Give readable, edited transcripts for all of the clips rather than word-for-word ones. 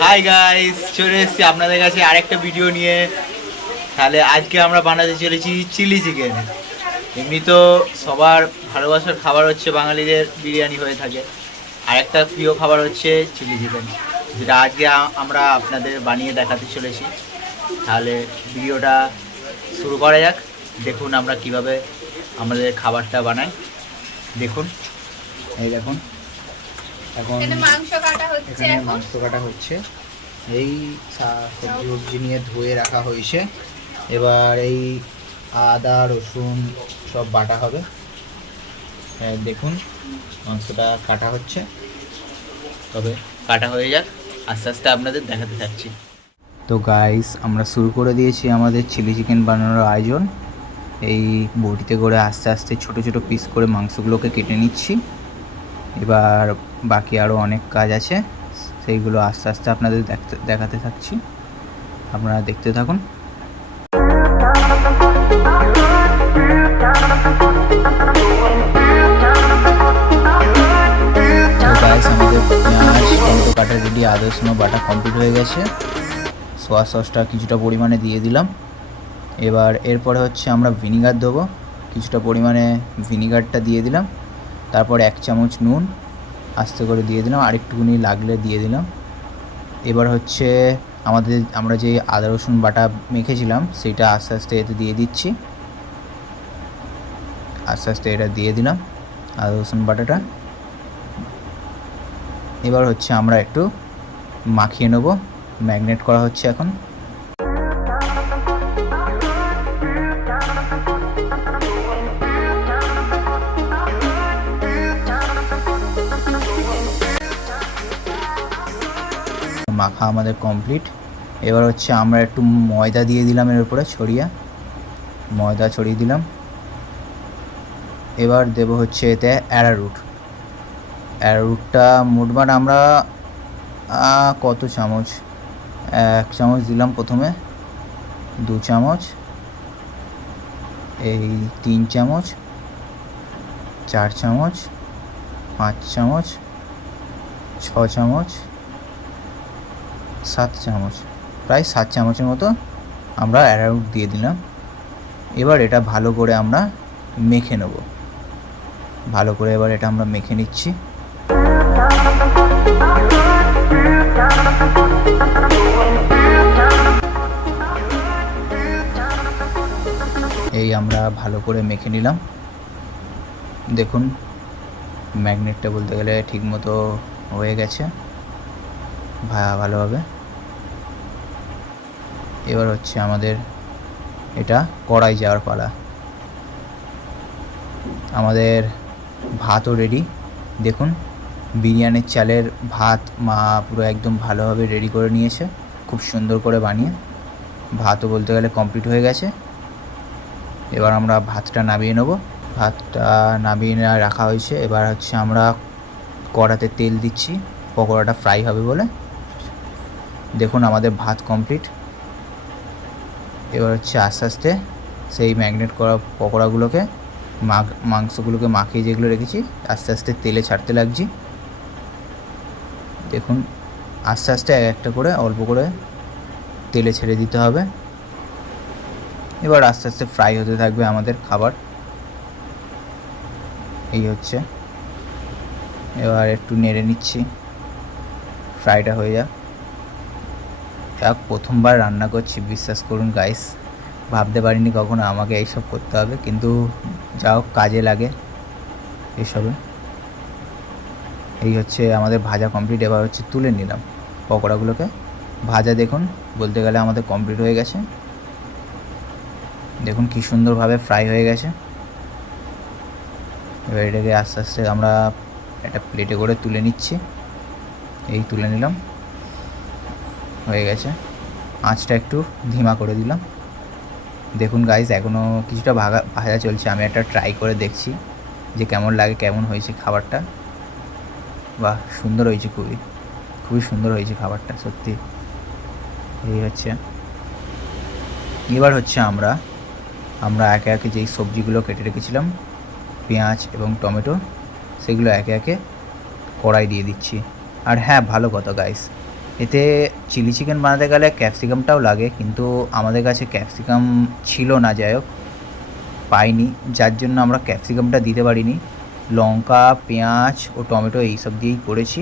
Hi guys, চলে এসেছি আপনাদের কাছে আরেকটা ভিডিও নিয়ে। তাহলে আজকে আমরা বানাতে চলেছি চিলি চিকেন। এমনি তো সবার ভালোবাসার খাবার হচ্ছে বাঙালিদের বিরিয়ানি হয়ে থাকে, আরেকটা প্রিয় খাবার হচ্ছে চিলি চিকেন, যেটা আজকে আমরা আপনাদের বানিয়ে দেখাতে চলেছি। তাহলে ভিডিওটা শুরু করা যাক। দেখুন আমরা কিভাবে আমাদের খাবারটা বানাই। দেখুন, এই দেখুন এখন এখানে মাংস কাটা হচ্ছে। এই সবজি নিয়ে ধুয়ে রাখা হয়েছে। এবার এই আদা রসুন সব বাটা হবে। দেখুন মাংসটা কাটা হচ্ছে, তবে কাটা হয়ে যাক, আস্তে আস্তে আপনাদের দেখাতে থাকছি। তো গাইস, আমরা শুরু করে দিয়েছি আমাদের চিলি চিকেন বানানোর আয়োজন। এই বটিতে করে আস্তে আস্তে ছোট ছোট পিস করে মাংসগুলোকে কেটে নিচ্ছি। এবার বাকি আরও অনেক কাজ আছে, সেইগুলো আস্তে আস্তে আপনাদের দেখাতে থাকছি। আপনারা দেখতে থাকুন। আমাদের পেঁয়াজ টমেটো কাটা রেডি, আদা রসুন বাটা কমপ্লিট হয়ে গেছে। সোয়া সসটা কিছুটা পরিমাণে দিয়ে দিলাম। এবার এরপরে হচ্ছে আমরা ভিনিগার দেবো, কিছুটা পরিমাণে ভিনিগারটা দিয়ে দিলাম। তারপর 1 চামচ নুন আস্তে করে দিয়ে দিলাম, আরেকটুকুনি লাগলে দিয়ে দিলাম। এবার হচ্ছে আমরা যে আদা রসুন বাটা মেখেছিলাম সেটা আস্তে আস্তে এতে দিয়ে দিচ্ছি। আস্তে আস্তে এটা দিয়ে দিলাম আদা রসুন বাটাটা। এবার হচ্ছে আমরা একটু মাখিয়ে নেব, ম্যাগনেট করা হচ্ছে এখন। মাখা আমাদের কমপ্লিট। এবার হচ্ছে আমরা একটু ময়দা দিয়ে দিলাম এর উপরে ময়দা ছড়িয়ে দিলাম। এবার দেব হচ্ছে এতে অ্যারারুটটা মোটমাট আমরা কত চামচ, 1 চামচ দিলাম প্রথমে, 2 চামচ, এই 3 চামচ, 4 চামচ, 5 চামচ, 6 চামচ, 7 চামচ, প্রায় 7 চামচের মতো আমরা অ্যারারুট দিয়ে দিলাম। এবার এটা ভালো করে আমরা মেখে নেব। ভালো করে এবার এটা আমরা মেখে নিচ্ছি। এই আমরা ভালো করে মেখে নিলাম। দেখুন ম্যাগনেটটা বলতে গেলে ঠিকমতো হয়ে গেছে ভালোভাবে। এবার হচ্ছে আমাদের এটা কড়াই যাওয়ার পালা। আমাদের ভাতও রেডি। দেখুন বিরিয়ানির চালের ভাত মা পুরো একদম ভালোভাবে রেডি করে নিয়েছে, খুব সুন্দর করে বানিয়ে। ভাতও বলতে গেলে কমপ্লিট হয়ে গেছে। এবার আমরা ভাতটা নামিয়ে নেব। ভাতটা নামিয়ে রাখা হয়েছে। এবার হচ্ছে আমরা কড়াতে তেল দিচ্ছি, পকোড়াটা ফ্রাই হবে বলে। দেখুন আমাদের ভাত কমপ্লিট। এবার হচ্ছে আস্তে আস্তে সেই ম্যাগনেট করা পকোড়াগুলোকে মাংসগুলোকে মাখিয়ে যেগুলো রেখেছি আস্তে আস্তে তেলে ছাড়তে লাগছি। দেখুন আস্তে আস্তে একটা করে অল্প করে তেলে ছেড়ে দিতে হবে। এবার আস্তে আস্তে ফ্রাই হতে থাকবে আমাদের খাবার। এই হচ্ছে, এবার একটু নেড়ে নিচ্ছি, ফ্রাইটা হয়ে যাক। প্রথমবার রান্না করছি, বিশ্বাস করুন গাইস, ভাবতে পারিনি কখনো আমাকে এইসব করতে হবে, কিন্তু যাও কাজে লাগে এসবে। এই হচ্ছে আমাদের ভাজা কমপ্লিট। এবার হচ্ছে তুলে নিলাম পকোড়াগুলোকে। ভাজা দেখুন বলতে গেলে আমাদের কমপ্লিট হয়ে গেছে। দেখুন কি সুন্দরভাবে ফ্রাই হয়ে গেছে। এবার এটাকে আস্তে আস্তে আমরা একটা প্লেটে করে তুলে নিচ্ছি। এই তুলে নিলাম, হয়ে গেছে। আঁচটা একটু ধিমা করে দিলাম। দেখুন গাইস এখনও কিছুটা ভাজা চলছে, আমি একটা ট্রাই করে দেখছি যে কেমন লাগে, কেমন হয়েছে খাবারটা। বাহ, সুন্দর হয়েছে, খুবই সুন্দর হয়েছে খাবারটা সত্যি। এই হচ্ছে, এবার হচ্ছে আমরা একে একে যেই সবজিগুলো কেটে রেখেছিলাম, পেঁয়াজ এবং টমেটো, সেগুলো একে একে কড়াই দিয়ে দিচ্ছি। আর হ্যাঁ, ভালো কথা গাইস, এতে চিলি চিকেন বানাতে গেলে ক্যাপসিকামটাও লাগে, কিন্তু আমাদের কাছে ক্যাপসিকাম ছিল না, যাই হোক পাইনি, যার জন্য আমরা ক্যাপসিকামটা দিতে পারিনি। লঙ্কা, পেঁয়াজ ও টমেটো এইসব দিয়েই করেছি,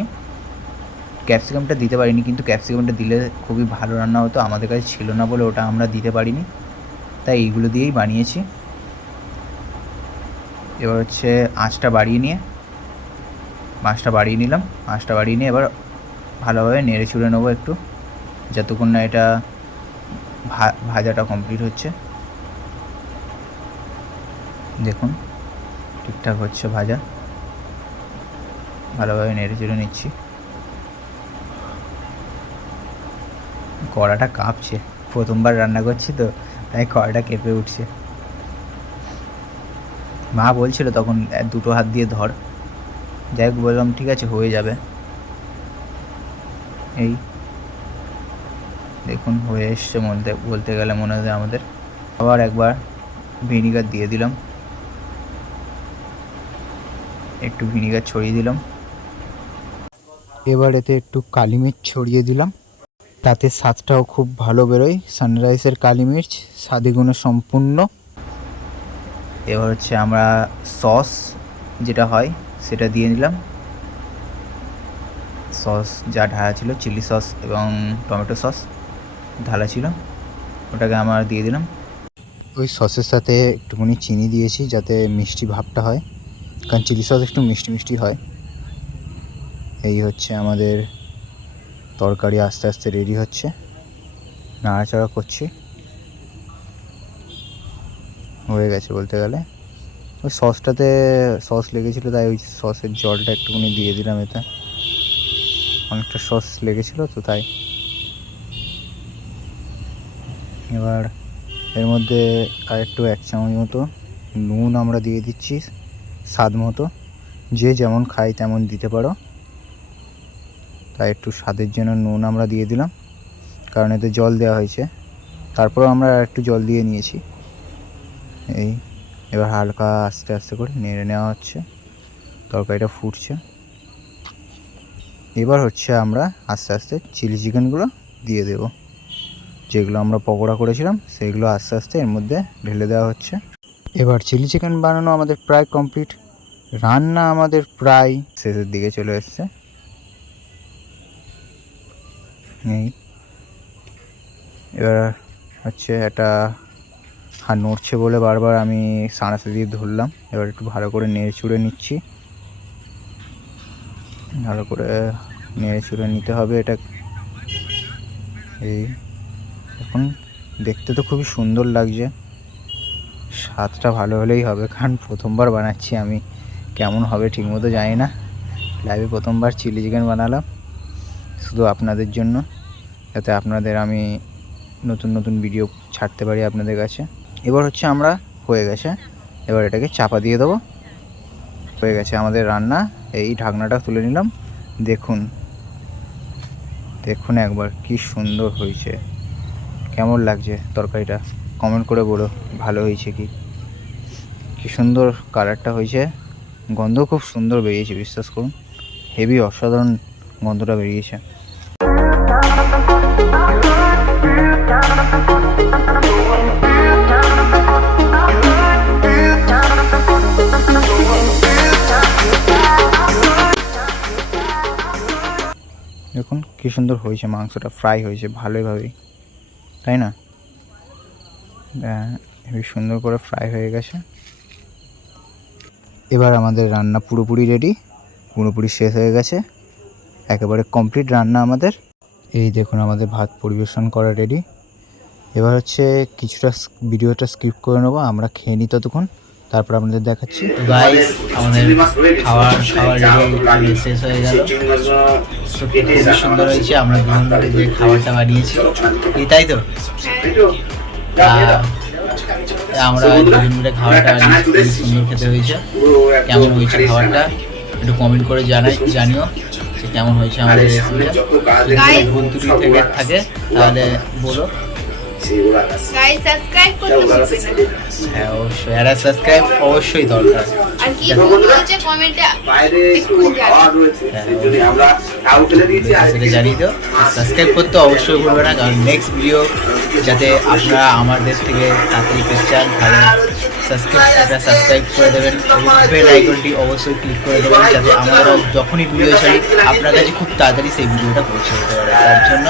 ক্যাপসিকামটা দিতে পারিনি। কিন্তু ক্যাপসিকামটা দিলে খুবই ভালো রান্না হতো, আমাদের কাছে ছিল না বলে ওটা আমরা দিতে পারিনি, তাই এইগুলো দিয়েই বানিয়েছি। এবার হচ্ছে আঁচটা বাড়িয়ে নিলাম, আঁচটা বাড়িয়ে নিয়ে এবার ভালোভাবে নেড়ে চুড়ে নেবো একটু, যতক্ষণ না এটা ভাজাটা কমপ্লিট হচ্ছে। দেখুন ঠিকঠাক হচ্ছে ভাজা, ভালোভাবে নেড়ে চুড়ে নিচ্ছি। কড়াটা কাঁপছে, প্রথমবার রান্না করছি তো তাই কড়াটা কেঁপে উঠছে। মা বলছিল তখন দুটো হাত দিয়ে ধর, যাই হোক বললাম ঠিক আছে হয়ে যাবে। এই দেখুন হয়ে এসছে, বলতে গেলে মনে হয় আমাদের। আবার একবার ভিনিগার দিয়ে দিলাম, একটু ভিনিগার ছড়িয়ে দিলাম। এবার এতে একটু কালি মির্চ ছড়িয়ে দিলাম, তাতে স্বাদটাও খুব ভালো বেরোয়। সানরাইসের কালি মির্চ স্বাদে গুণে সম্পূর্ণ। এবার হচ্ছে আমরা সস যেটা হয় সেটা দিয়ে নিলাম, সস যা ঢালা ছিল, চিলি সস এবং টমেটো সস ঢালা ছিল, ওটাকে আমরা দিয়ে দিলাম। ওই সসের সাথে একটুখানি চিনি দিয়েছি যাতে মিষ্টি ভাবটা হয়, কারণ চিলি সস একটু মিষ্টি মিষ্টি হয়। এই হচ্ছে আমাদের তরকারি আস্তে আস্তে রেডি হচ্ছে, নাড়াচাড়া করছি, হয়ে গেছে বলতে গেলে। ওই সসটাতে সস লেগেছিলো তাই ওই সসের জলটা একটুখানি দিয়ে দিলাম, এতে অনেকটা সস লেগেছিলো তো তাই। এবার এর মধ্যে আর একটু 1 চামচ মতো নুন আমরা দিয়ে দিচ্ছি, স্বাদ মতো, যে যেমন খাই তেমন দিতে পারো, তাই একটু স্বাদের জন্য নুন আমরা দিয়ে দিলাম, কারণ এতে জল দেওয়া হয়েছে। তারপরেও আমরা একটু জল দিয়ে নিয়েছি। এই এবার হালকা আস্তে আস্তে করে নেড়ে নেওয়া হচ্ছে, তরকারিটা ফুটছে। এবার হচ্ছে আমরা আস্তে আস্তে চিলি চিকেনগুলো দিয়ে দেব, যেগুলো আমরা পকোড়া করেছিলাম সেইগুলো আস্তে আস্তে এর মধ্যে ঢেলে দেওয়া হচ্ছে। এবার চিলি চিকেন বানানো আমাদের প্রায় কমপ্লিট, রান্না আমাদের প্রায় শেষের দিকে চলে এসছে। এই এবার হচ্ছে এটা হাত নড়ছে বলে বারবার আমি সাঁড়াতে দিয়ে ধরলাম, এবার একটু ভালো করে নেড়ে চুড়ে নিচ্ছি, ভালো করে নেড়ে চুড়ে নিতে হবে এটা। এই এখন দেখতে তো খুবই সুন্দর লাগছে, স্বাদটা ভালো হলেই হবে, কারণ প্রথমবার বানাচ্ছি আমি, কেমন হবে ঠিকমতো জানি না। লাইভে প্রথমবার চিলি চিকেন বানালাম শুধু আপনাদের জন্য, যাতে আপনাদের আমি নতুন নতুন ভিডিও ছাড়তে পারি আপনাদের কাছে। এবার হচ্ছে আমরা হয়ে গেছে, এবার এটাকে চাপা দিয়ে দেবো, হয়ে গেছে আমাদের রান্না। এই ঢাকনাটা তুলে নিলাম, দেখুন দেখুন একবার কি সুন্দর হয়েছে, কেমন লাগছে তরকারিটা কমেন্ট করে বলো ভালো হয়েছে কি, কি সুন্দর কালারটা হয়েছে, গন্ধ খুব সুন্দর বেরিয়েছে, বিশ্বাস করুন হেভি অসাধারণ গন্ধটা বেরিয়েছে। দেখুন কি সুন্দর হয়েছে, মাংসটা ফ্রাই হয়েছে ভালোইভাবেই, তাই না? হেবি সুন্দর করে ফ্রাই হয়ে গেছে। এবার আমাদের রান্না পুরোপুরি রেডি, পুরোপুরি শেষ হয়ে গেছে, একেবারে কমপ্লিট রান্না আমাদের। এই দেখুন আমাদের ভাত পরিবেশন করা রেডি। এবার হচ্ছে কিছুটা ভিডিওটা স্কিপ করে নেবো, আমরা খেয়ে নিই ততক্ষণ, তারপর আপনাদের দেখাচ্ছি। গাইস আমাদের খাবার রেডি শেষ হয়ে গেল, সত্যি খুব সুন্দর হয়েছে। আমরা দুজন যে খাবারটা বানিয়েছি, তাই তো আমরা দুজন মিলে খাবারটা বানিয়েছি, খুবই সুন্দর খেতে হয়েছে। কেমন হয়েছে খাবারটা একটু কমেন্ট করে জানিও যে কেমন হয়েছে আমাদের রেসিপিটা। যদি ভুল ত্রুটি থেকে থাকে তাহলে বলো, গাইস সাবস্ক্রাইব করতে ভুলবেন না। হ্যাঁ অবশ্যই, আর সাবস্ক্রাইব অবশ্যই দরকার। আর কি ভুল হয়েছে কমেন্টে এক্ষুনি জানান। সেটা জানি তো, সাবস্ক্রাইব করতে অবশ্যই ভুলবে না, কারণ নেক্সট ভিডিও যাতে আপনারা আমাদের থেকে তাড়াতাড়ি পেতে চান তাহলে সাবস্ক্রাইব করে দেবেন এবং বেল আইকনটি অবশ্যই ক্লিক করে দেবেন, যাতে আমরা যখনই ভিডিও ছাড়ি আপনার কাছে খুব তাড়াতাড়ি সেই ভিডিওটা পৌঁছে যেতে পারে। তার জন্য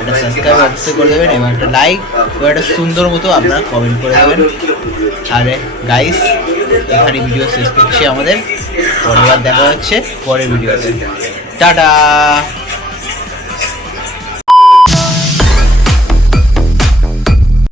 একটা সাবস্ক্রাইব অবশ্যই করে দেবেন এবং একটা লাইক এবং একটা সুন্দর মতো আপনারা কমেন্ট করে দেবেন। তাহলে গাইস এখানে ভিডিও শেষ করছি আমাদের, পরের বার দেখা হচ্ছে পরের ভিডিওতে। টাটা।